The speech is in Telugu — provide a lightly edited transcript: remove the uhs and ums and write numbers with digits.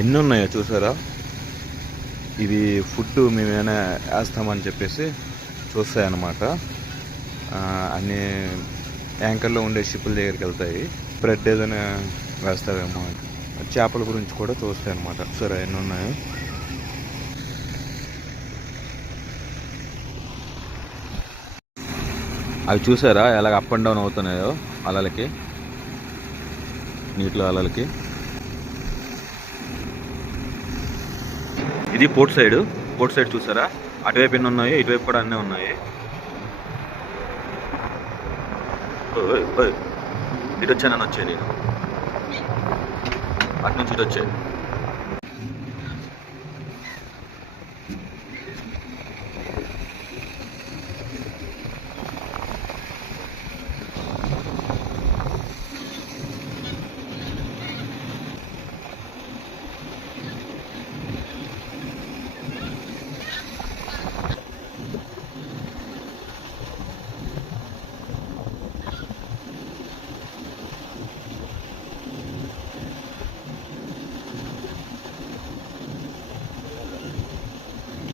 ఎన్ని ఉన్నాయో చూసారా. ఇది ఫుడ్ మేమైనా వేస్తామని చెప్పేసి చూస్తాయన్నమాట. అన్ని యాంకర్లో ఉండే షిప్పుల దగ్గరికి వెళ్తాయి. బ్రెడ్ ఏదైనా వేస్తావేమో. చేపల గురించి కూడా చూస్తాయి అన్నమాట. సరే ఎన్ని ఉన్నాయో. అవి చూసారా ఎలాగ అప్ అండ్ డౌన్ అవుతున్నాయో అలలకి, నీటిలో అలలకి. ఇది పోర్ట్ సైడ్ చూసారా. అటువైపు ఎన్ని ఉన్నాయో ఇటువైపు కూడా అన్నీ ఉన్నాయి. ఇటు వచ్చానని వచ్చాయి, నేను అటు నుంచి ఇటు వచ్చాయి.